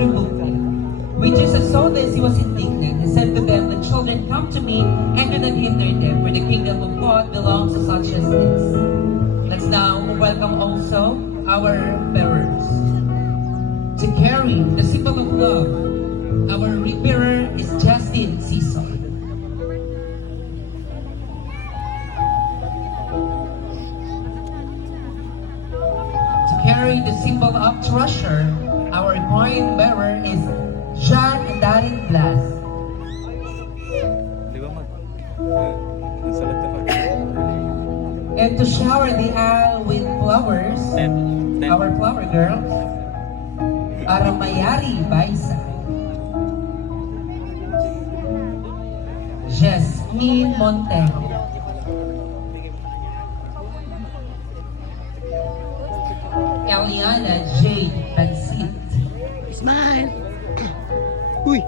removed him. When Jesus saw this, he was indignant. He said to them, "The children come to me, and do not hinder them, for the kingdom of God belongs to such as this." Let's now welcome also our bearers. To carry the symbol of love, our bearer is Justin Cesar. To carry the symbol of treasure, our coin bearer is John Darin Blas. And to shower the aisle with flowers, our flower girl, Aramayari Baisa. Jasmine Montero. Eliana Jade Pansit. Smile! Uy!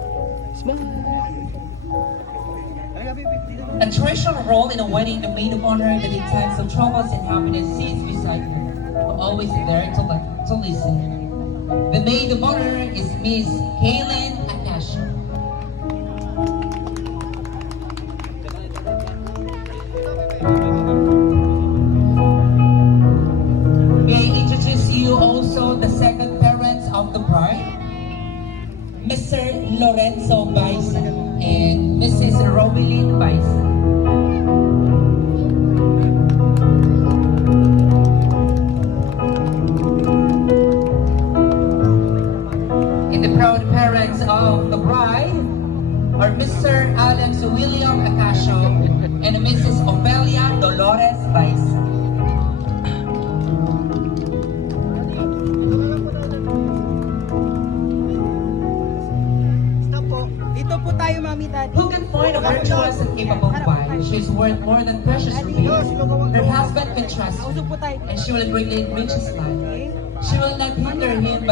Smile! A treasure role in a wedding, the maid of honor that in times of troubles and happiness sits beside her, always there to listen. The maid of honor is Miss Kaylin Akasha. May I introduce you also the second parents of the bride, Mr. Lorenzo Baisa and Mrs. Romeline Baisa. And the proud parents of the bride are Mr. Alex William Acasio and Mrs. Ofelia Dolores Baisa. Dito po tayo, Mami, Daddy. Who can find a virtuous and capable wife? She is worth more than precious rubies. Her husband can trust her, Usog po tayo. and she will greatly enrich his life. She will not hinder him, but